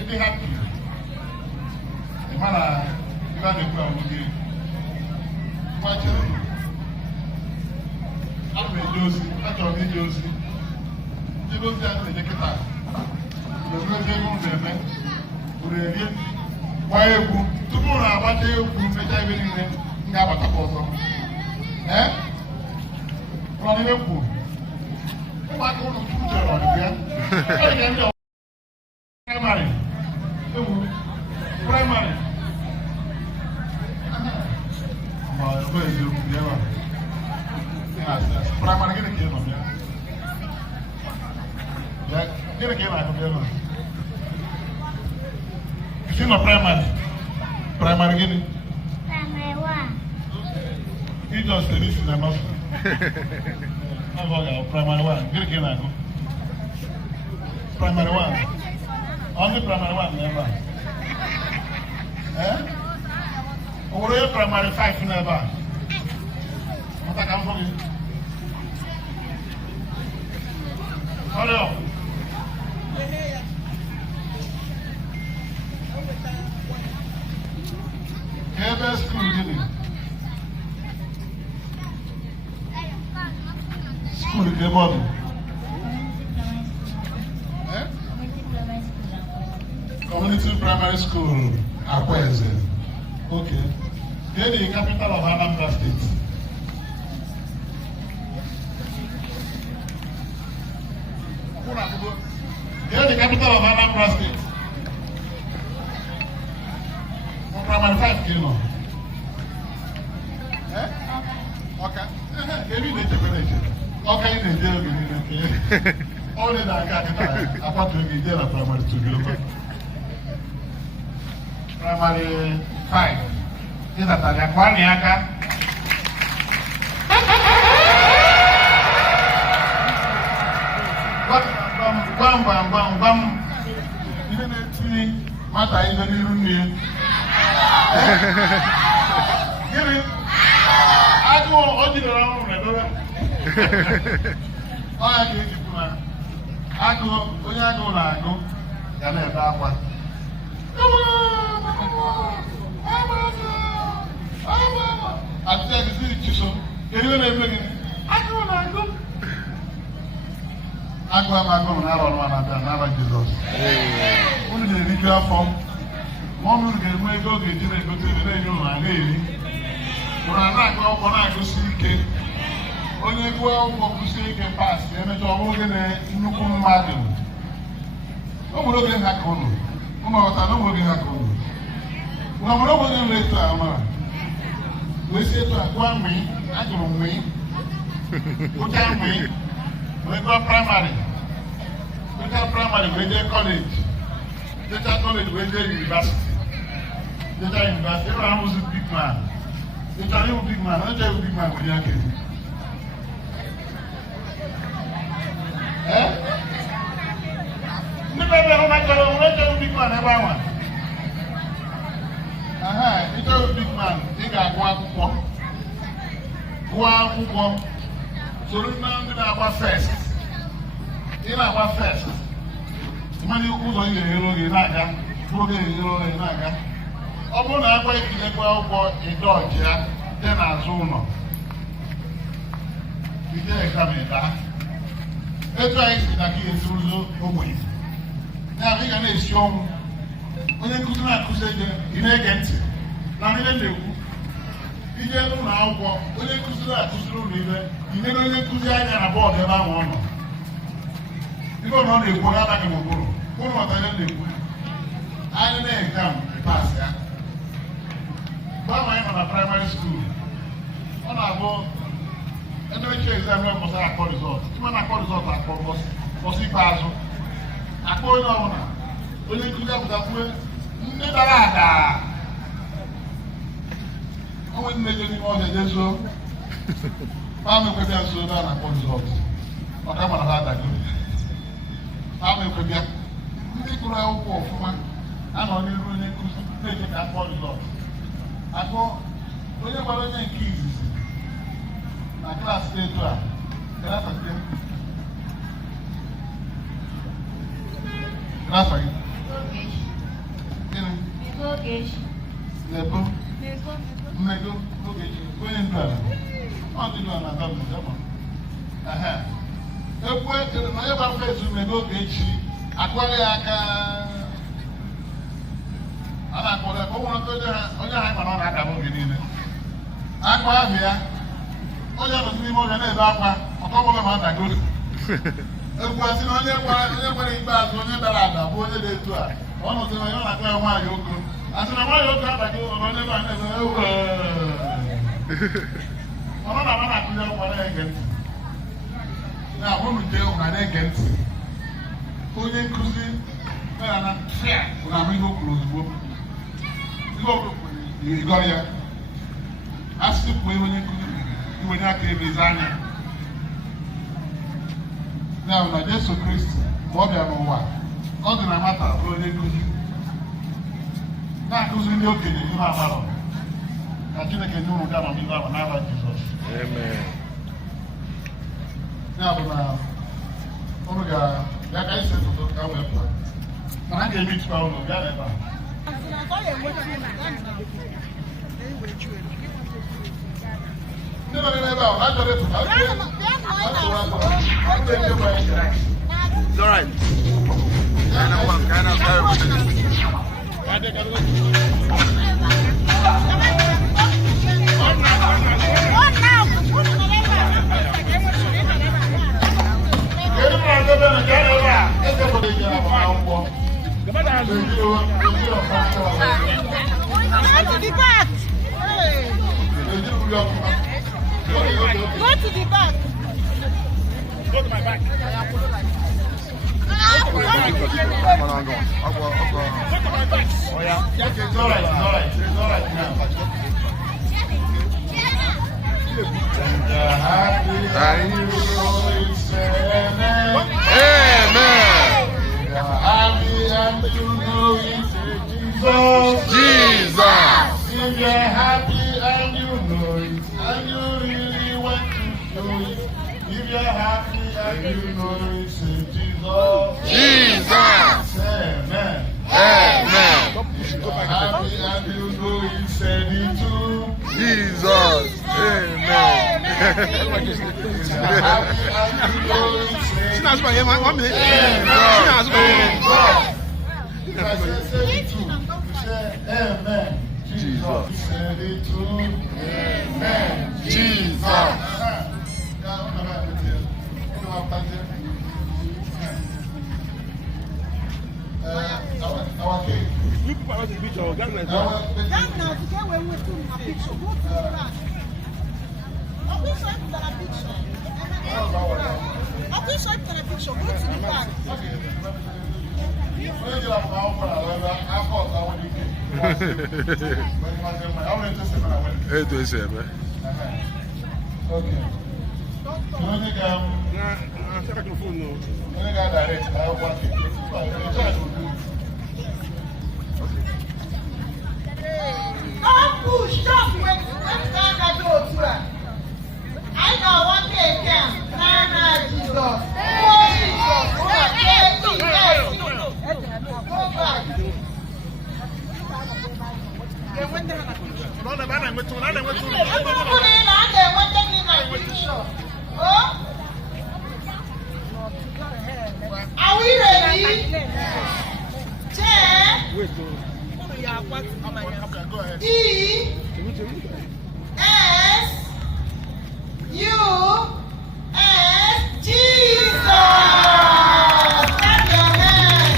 ịdị hapi ịmana ibe a na-ekwu ahụ gị gbachere ana m eje ozi achọrọ m ije ozi ndị ozi a na-eje kịta ozi ebe m na-eme bụrụ erie gbaa egwu tupu na agbacha egwu mechaa ebe niile m ga-abatakwa ọzọ ụlọ n'ime kwuo ụmụaka ụlọ tupu chere ọdịbịa praịmarị ewu praịmarị eziokwu bịa praịmarị gịnị ka ị nọ bịa gịnị ka ị na-agụ bịa nọ isi nọ praịmarị praịmarị gịnị ịjọ stere isi na nọsụ primary one gịnị ka ị na-agụ primary one only primary one n'ebe a o nwere onye primary 5 n'ebe a mata ka m fọ gị ọrịa ebe skuul gịnị school ke bọọdụ community primary school Akweze. Okay. Then the capital of Anambra State. Then the capital of Anambra State. Primary 5 kilo. Okay. Maybe they take it. Okay, they do it. Only that I want to be there primary 2 kilo. Primary 5. This is a Kwaniaka. Bam. Even a tree, matter is a little near. Give it. I go on the round. I get you. I go, that one. I tell you, so I go. I Jesus. Only the ritual form. One will get away, go to the radio and lady. When I go see onye gụọ ụgwọ kwụsị ike pas emecha ọbụghị na nnukwu mmadụ o nwere oge ha ka ụnụ ụmụọta na oge ha ka ụnụ na nwere oge nwere etu a mara wee si etu a gụọ mmị agụrụ mmị gụcha mmị wee gụọ praịmarị wee jee kọleji jecha kọleji wee jee yunivasiti ebe ahụ ụzụ big man jechara ịwụ big man onye ịwụ big man nwere ya kezi ndị bebe hụ na chọrọ onwe chọrọ big man ebe anwa ịchọrọ big man ị ga-agụ akwụkwọ soro na ndị na-agba first ị na-agba first mmadụ ụzọ ị ga-enyere oge na-aga bụrụ oge enyere oge na-aga ọ bụrụ na akwa ikinyekwa akwụkwọ ide ọjịa dị n'azụ ụlọ ide exam ịda etu anyị si na ka ihe ezuruzo ogbenye ya bụ ị ga na-esi ọnwụ onye nkụzi na-akụzi ege ị na-ege ntị na ihe na-ekwu ije n'ụlọ akwụkwọ onye nkụzi na-akụziri ụlọ ibe inyere onye nkụzi anya na bọọdụ ebe ahụ ọ nọ ibe ọ na-ekwu ha anaghị n'okpuru ụlọ maka ihe na-ekwu anyị na-exam pas ya mgbe ahụ anyị nọ na praịmarị skuul ọ na-abụ ebe eche exam ya pụtara akpọ rizọt ịma na akpọ rizọt akpọ bọsị ikpeazụ akpọ onye ọbụla onye nkụzi apụtakwue ndị dara ada onwe nne je n'ime ọhịa jezuo ama ekwebịa nso ebe a na-akpọ rizọt ọka mara ha adago ama ekwebịa ndị gụrụ akwụkwọ ọfụma anọ n'iru onye nkụzi na-eche ka akpọ rizọt akpọ onye gbara onye nke izizi na klaasị etu a gafete gafere Nebo. Mmego. Ogechi. Onye ndụ ala. Ọ dị ndụ ala na ndụ. Ekwe na onye gba fesu mmego Ogechi akwara ya aka. A na-akpọrọ ya ka ọ nwere onye ha kpara ọ na-adaba oge niile. Akwa ahụ ya. Onye nọ n'ime oge na-ebe akwa ọkọ ọbụla ma adagoro. Ekwu asị na onye nwere ikpeazụ onye dara ada bụ onye dị etu a. Ọ nọsị na onye na-akọ ya nwaanyị oko. Asị na nwaanyị oko abagị ụlọ na onye bụ ana ebe ewu. Ọnụ na ama na-akụzi akwụkwọ na-ege ntị. Na-abụ nke ụna na-ege ntị. Onye nkụzi mere na fịa bụ na ihe o kwuru ozugbo. Ihe o kwuru igọ ya. Asị kwuo onye nkụzi iwenye aka emezi anya. Ya bụ na Jesu Kristi mgbe ọ bịa n'ụwa ọ dị na nwata bụrụ onye nkụzi na-akụzi ndị okenye ihe amarọ ka Chineke nye ụrụ gama n'ihu ahụ n'aha Jizọs. Ya bụ na ụrụ ga-ya ka ise foto ka wee pụọ mana a ga-eme ichikwa ụlọ bịa n'ebe a. Ndị nọ n'ebe ahụ na-achọrọ ịpụta. It's all right. Kind of Go to the back. Go to my back. Oh yeah. It's all right. It's all right. It's all right now. If you're happy and you know it, and you really want to show it. If you're happy and you know it, say Jesus. Jesus. Amen. Amen. If you're happy and you know it, say it too. Jesus. Amen. If you're happy and you know it, say it too. 1 minute. If I say it too, you say amen. Jesus said it too. Amen. Jesus. Our king. You people are watching the picture. That's like That now, today when we took a picture, go to the back. I'll be sure to the picture. I'll be sure to the picture. Go to the back. Eto ese ebe. Okay. Don't push, stop when I go to her. I know one day again. Nana Jesus. Oh Jesus. Go back. Are we ready? 10. E S U S Jesus. Clap your hands.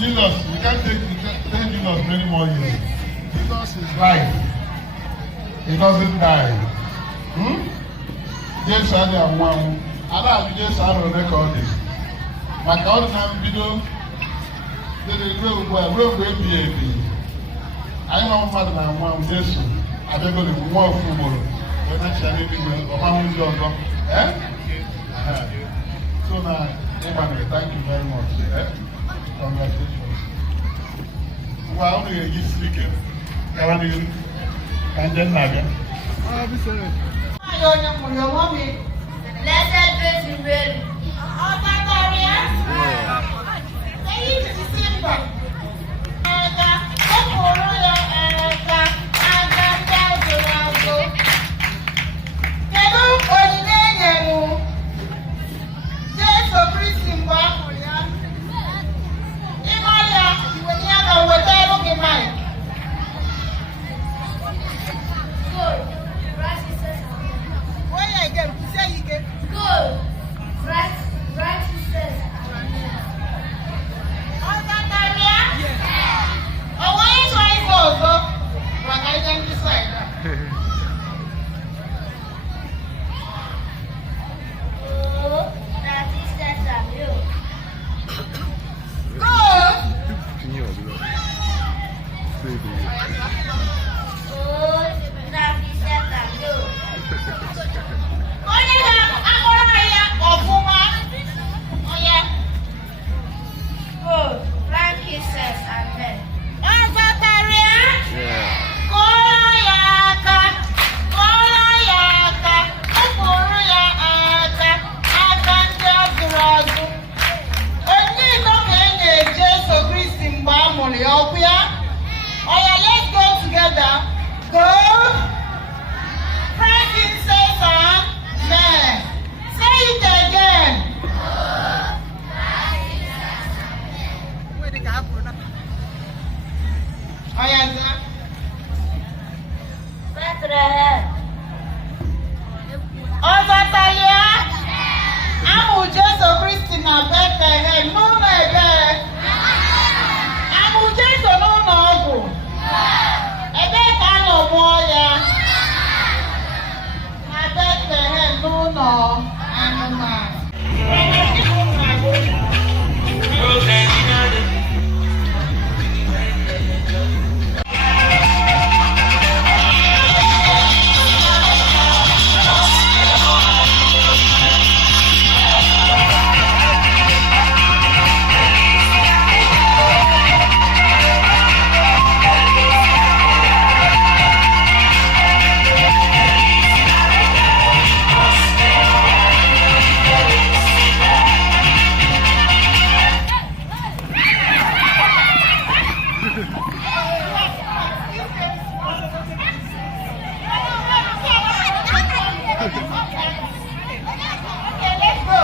Jesus, we can't take Jesus many more years. Jesus is life. He doesn't die. James had a one. I don't just had a record. Maka ọ dị na mbido ruo mgbe ebighị ebi anyị nwa mmadụ na nwa Jesu abịago nwa ofu ugboro wee nachia n'eluigwe ọmahụ ndị ọzọ so na ịgbanwe thank you very much congratulations ngwa unu ga-eji siri ike gawa n'ihu ka nje nna bịa onye mụrụ onwe mi Blessed Virgin Mary ọtataria eyi isi mba aga ọpụrụ ya aga aga ndị azụrụ azụ kedu onyinye enyere Jesu Kristi mgbe a mụrụ ya ịgbalị ya iwenye ya ga weta elu gị mike again, say it again. Good. Righteousness. On that area? Yeah. Oh, why is my photo? But I didn't decide. Oh, righteousness of you. Good. Oh, righteousness of you. Onye na-akpọrọ ya ọfụma onye Good. Righteousness of men. ọzọtara ya kụọrọ ya aka ụkpụrụ ya aka ndị ọ zụrụ azụ onye ito ka e nye Jesu Kristi mgbe a mụrụ ya ọkụ ya oya let's go together go frankincense and myrrh say it again. Oya za. Bethlehem. Ọzọtalia amụ Jesu Kristi na Bethlehem n'ụlọ ebere amụ Jesu n'ụlọ ọgwụ ebee ka a nọ mụọ ya na Bethlehem n'ụlọ anụmanụ. Okay, let's go.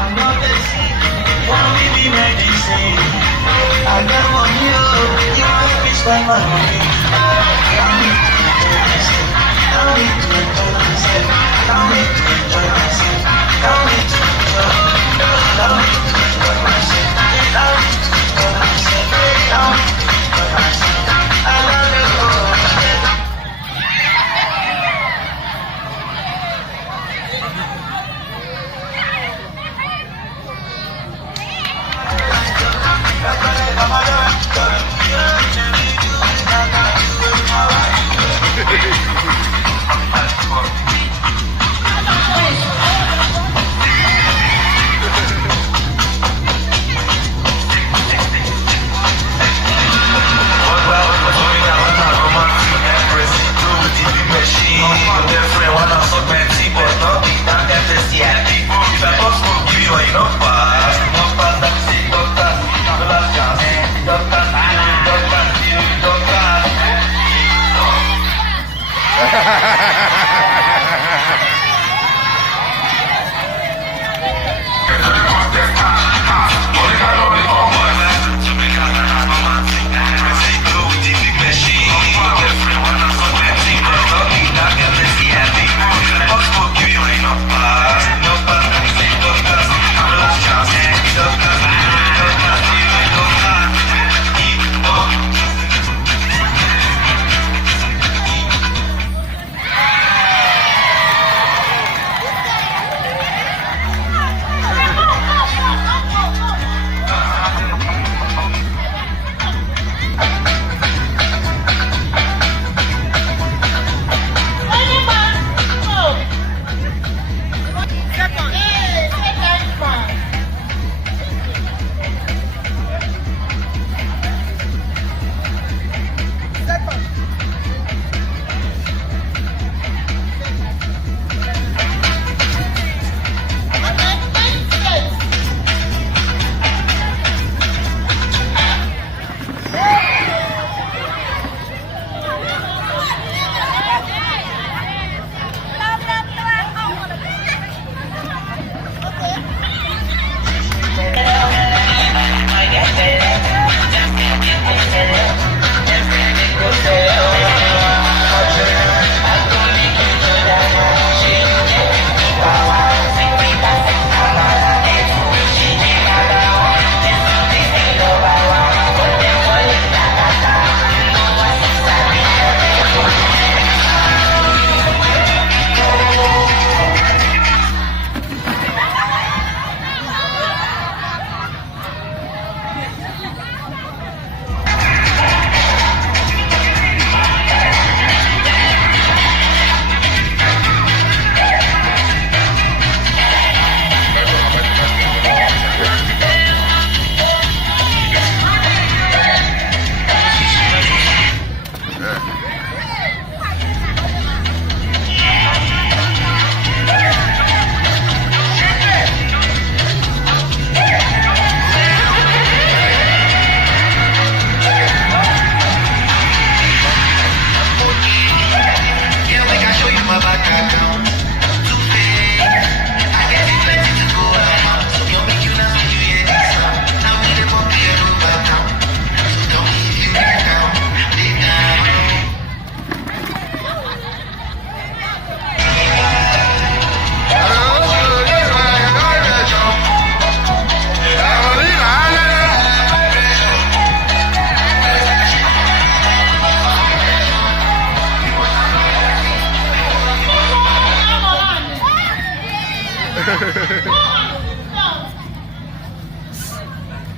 I'm not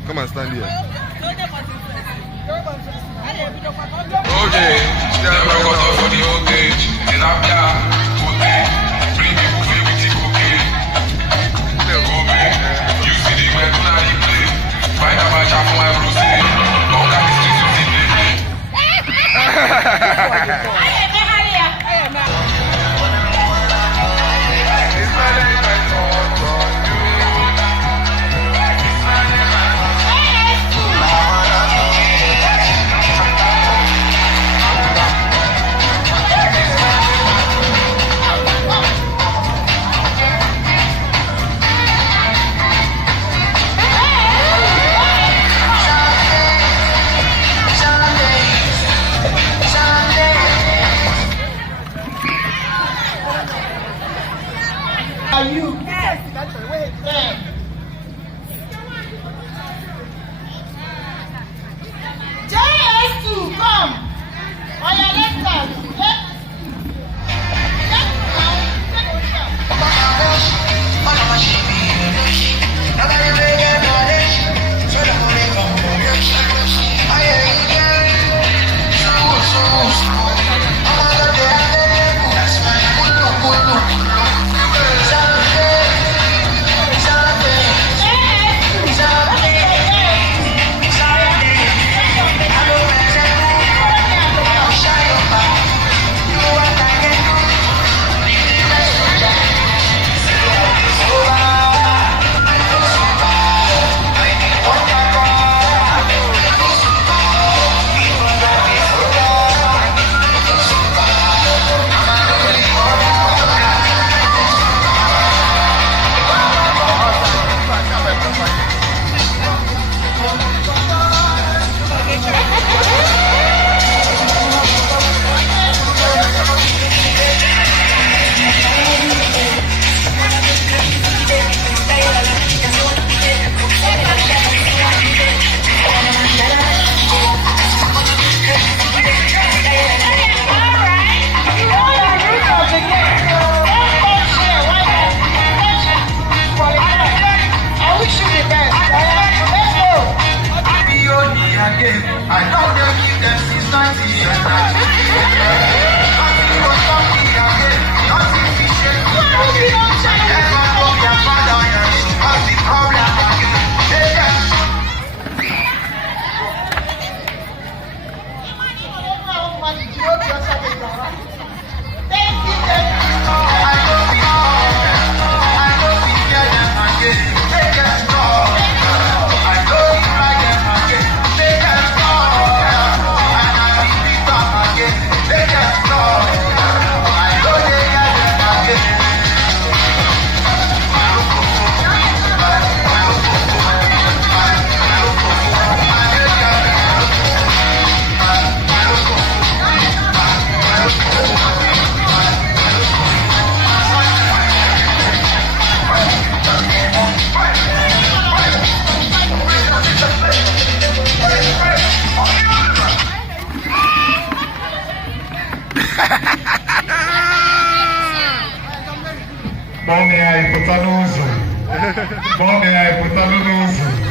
Come and stand here. Okay. For the old age, and I'm down. Bring people with the cocaine. You see the way now you play. Find a match for my bruise. Don't got the streets to Mommy, I put on also. Mommy, I put on also.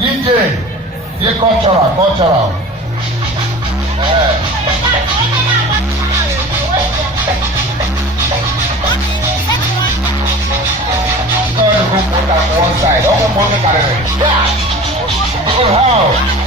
DJ, cultural. One side, don't put the category. Yeah. Good how?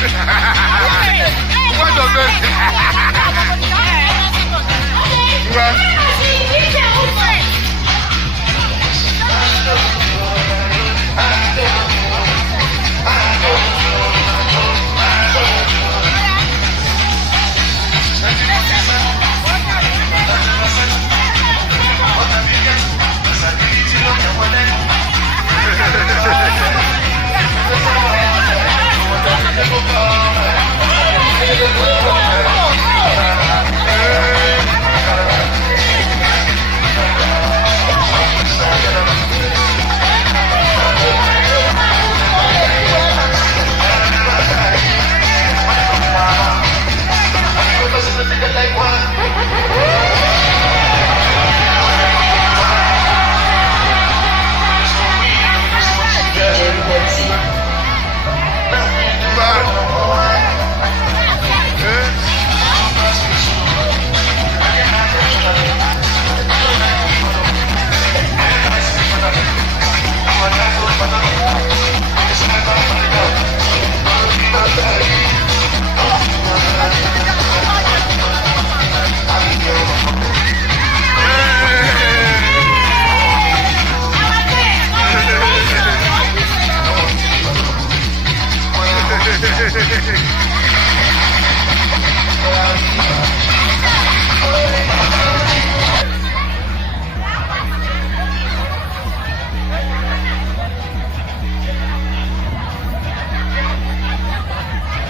What does it?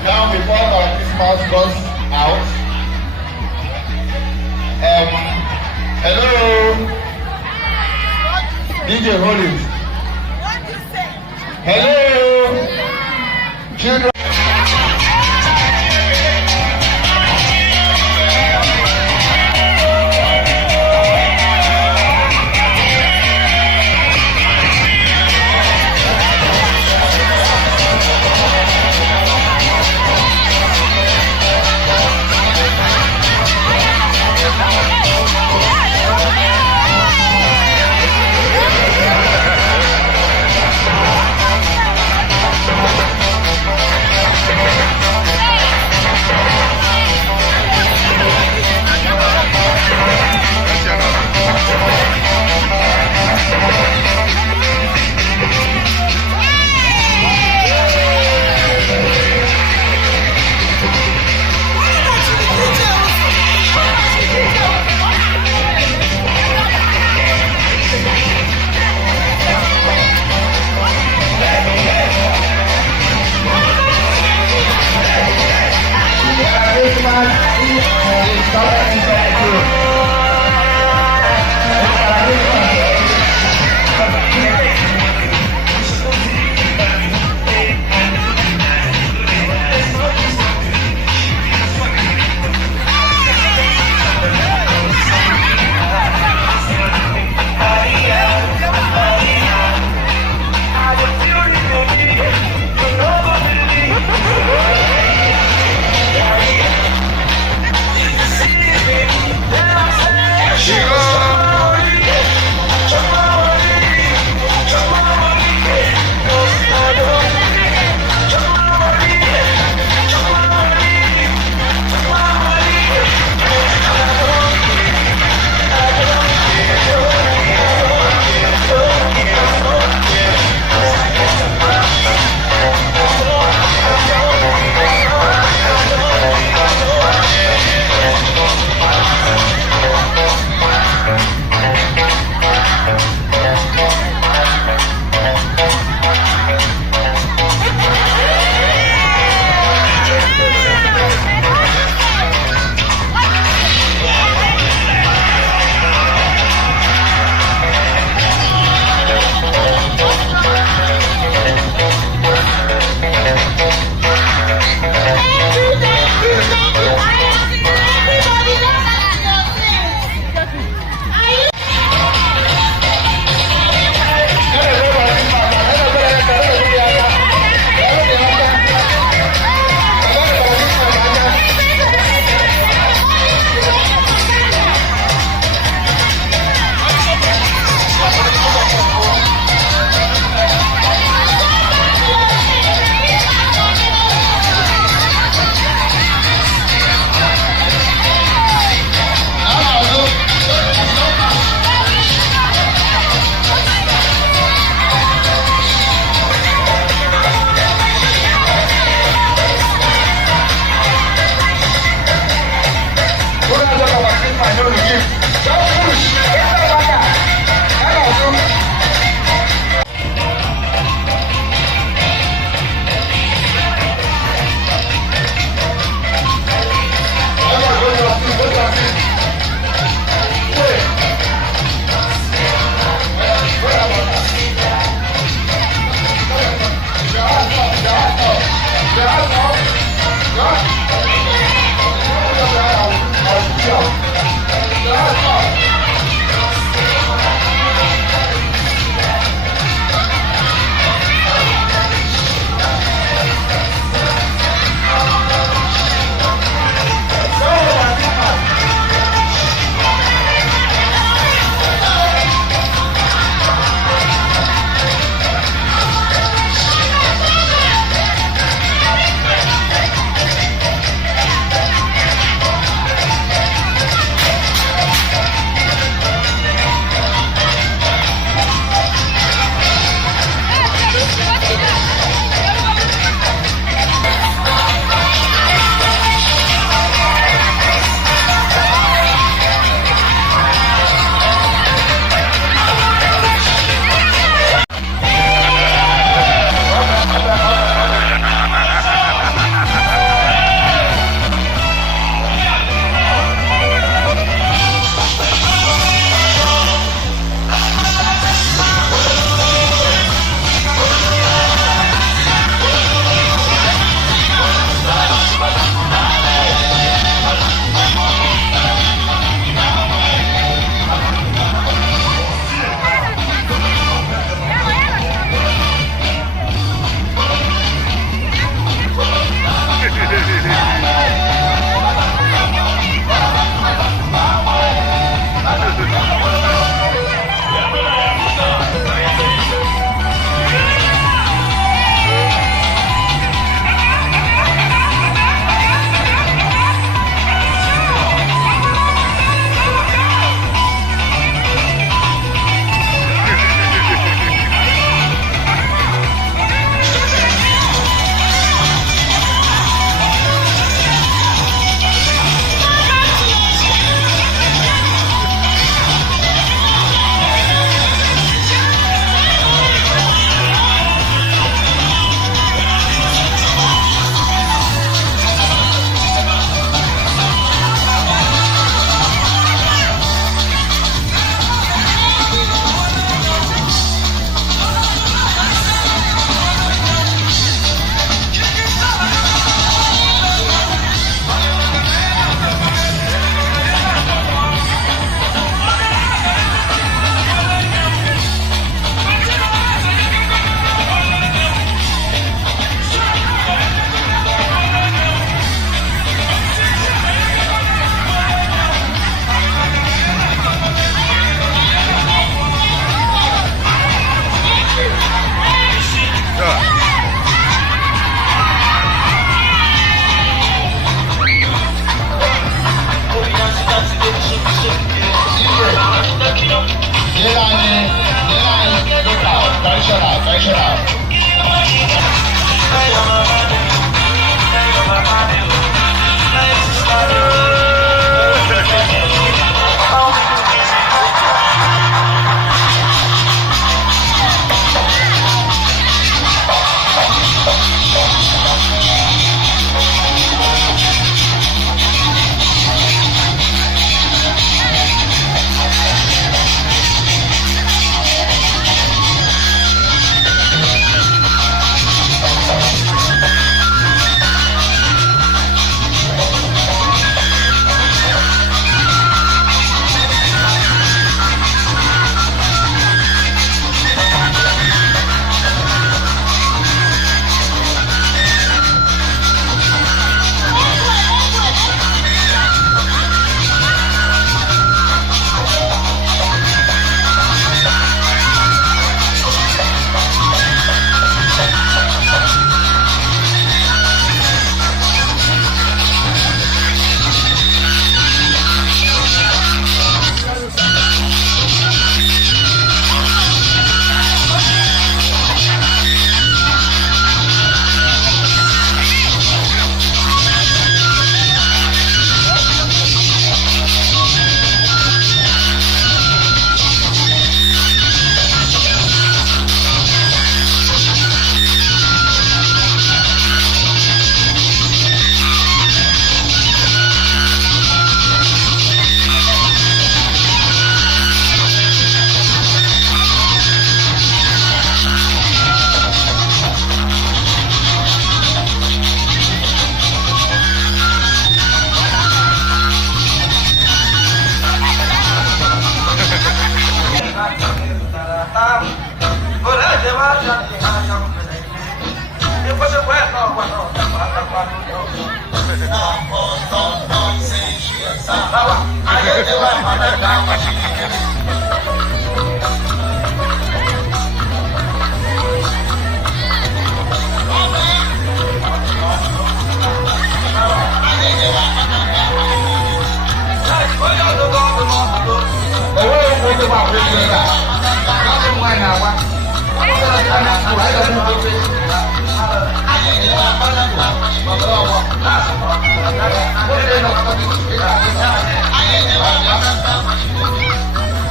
Now, before our Christmas goes out, hello, DJ Holy. Hello, children.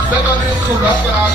Secondary school, that's what I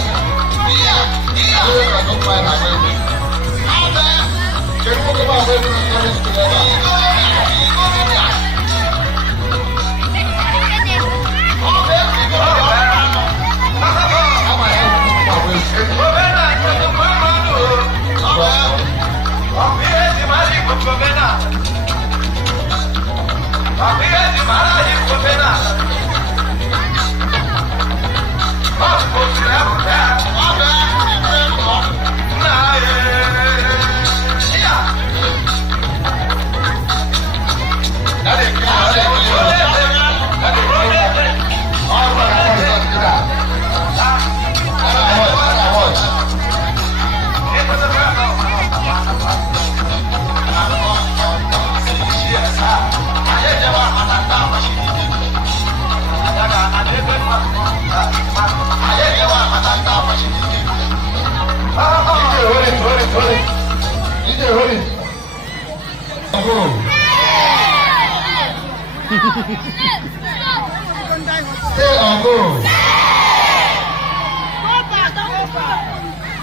Stay on go.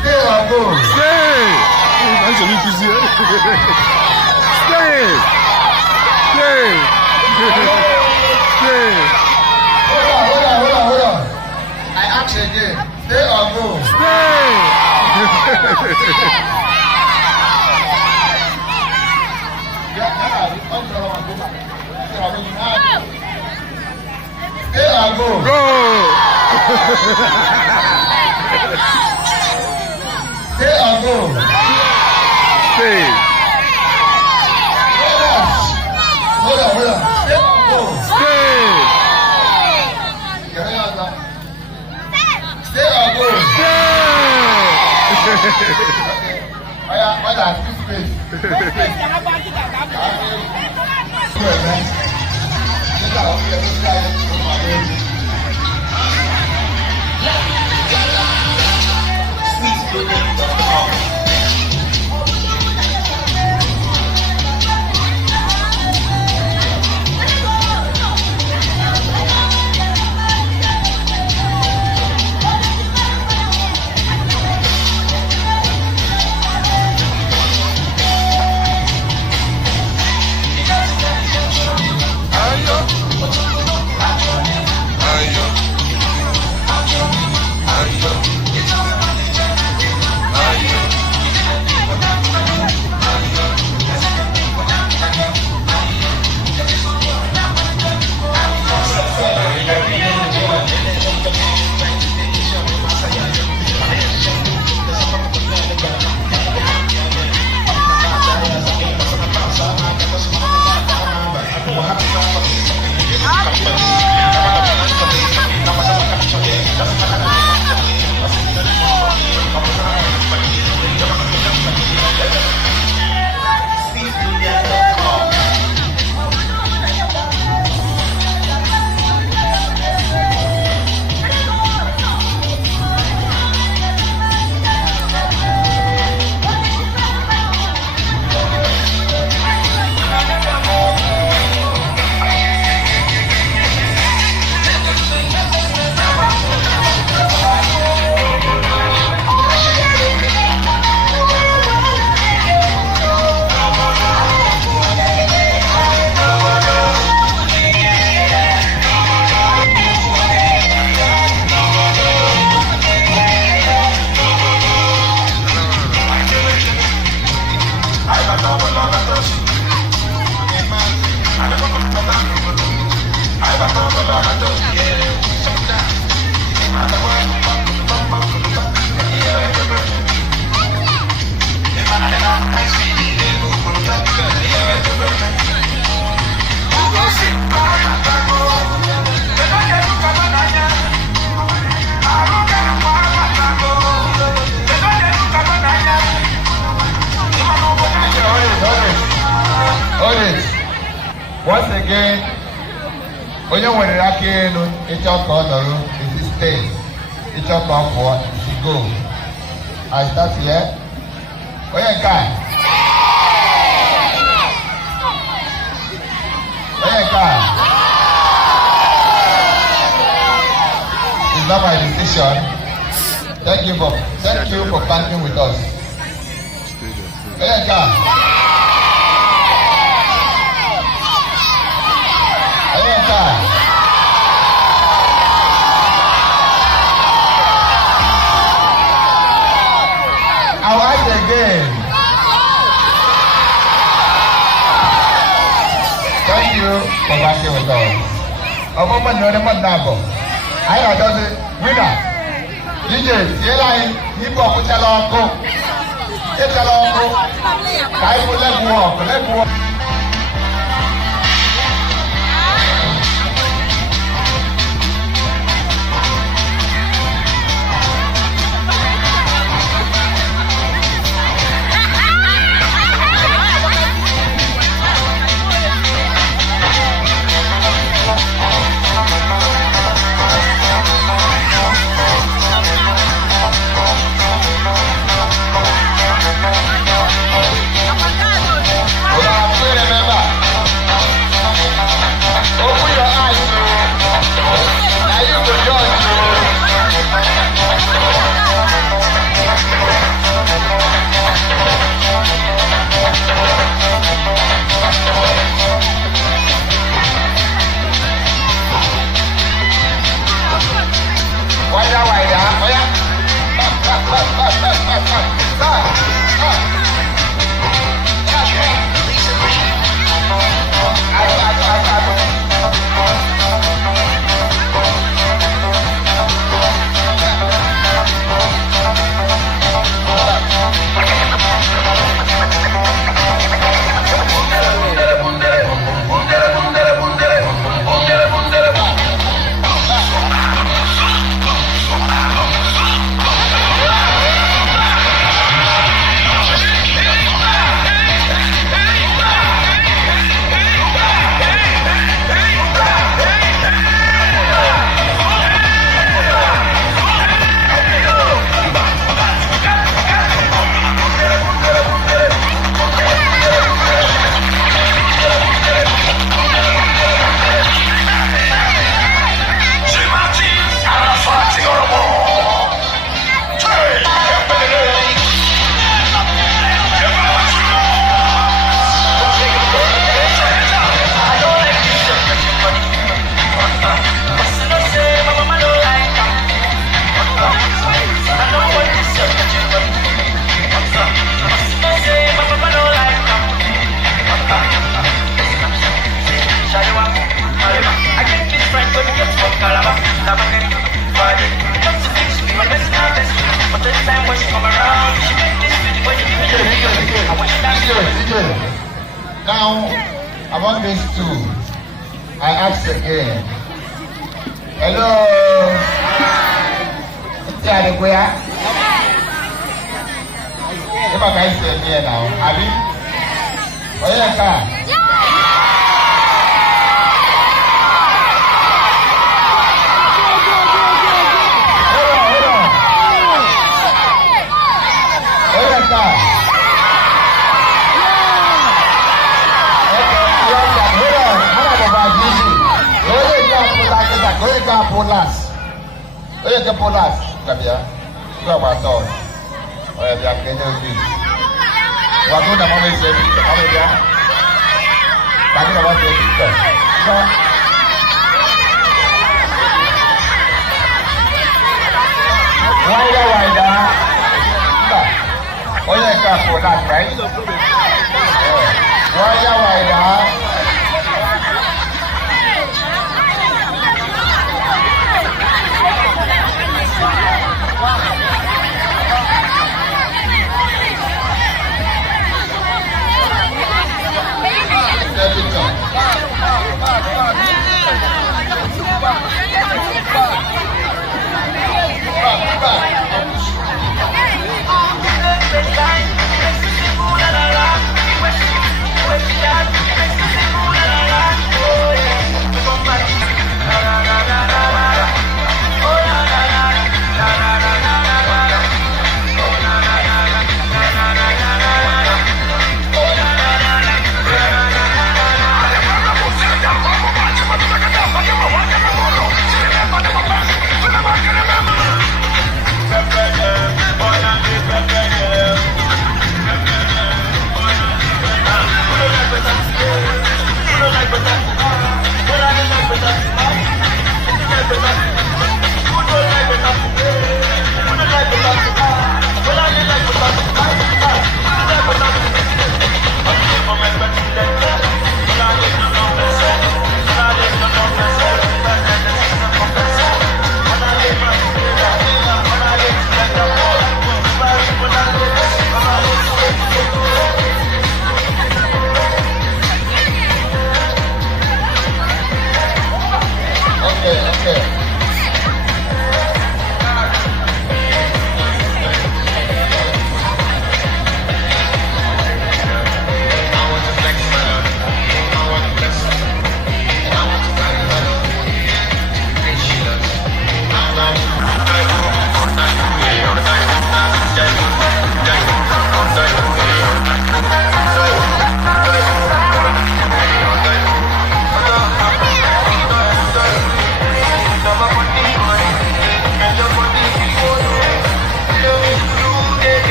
Stay on go. Stay! That's a new PC. Stay! Stay! Stay! Hold on. I ask again. Stay or go? Stay! Stay or go? Go! Stay or go? Stay! Hold on. Stay or go? Stay! Stay or go? Why that? Space. once again, onye nwere aka elu ịchọ ka ọ nọrọ isi stay, ịchọ ka ọ pụọ isi go. I start here. Onye nke a. Onye nke a. It's not my decision. Thank you for banking with us. Onye nke a. Onye nke a. I'll ask again. Thank you for banking with us. Ọmọ ní ọdún mọ́tò náà bọ̀. Ayé ọ̀dọ́ sí winner. DJ yẹ́lá yìí hip hop tẹ́lẹ̀ ọkọ. Tẹ́lẹ̀ ọkọ. Káyọ̀ lẹ́gùn ọ̀kọ̀ lẹ́gùn ọ̀kọ̀. Now, among these two, I ask again. Hello? Where? If I can say here now, Abi? Oh, yeah, car. Oye ke polas, kabia. Kau batal. Oye biar kena ni. Waktu dah mau mesej, apa dia? Tadi dah mau mesej. Waida. Oye ke polas, right? Waida. Back.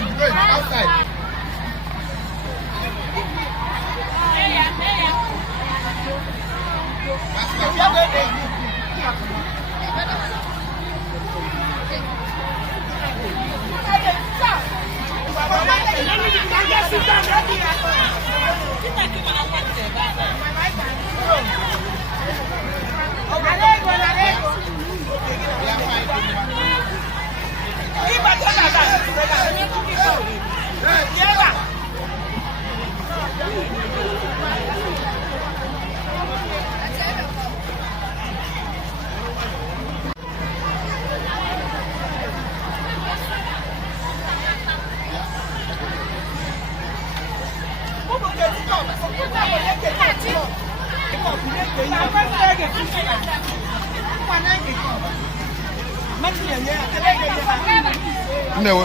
Be going outside. No.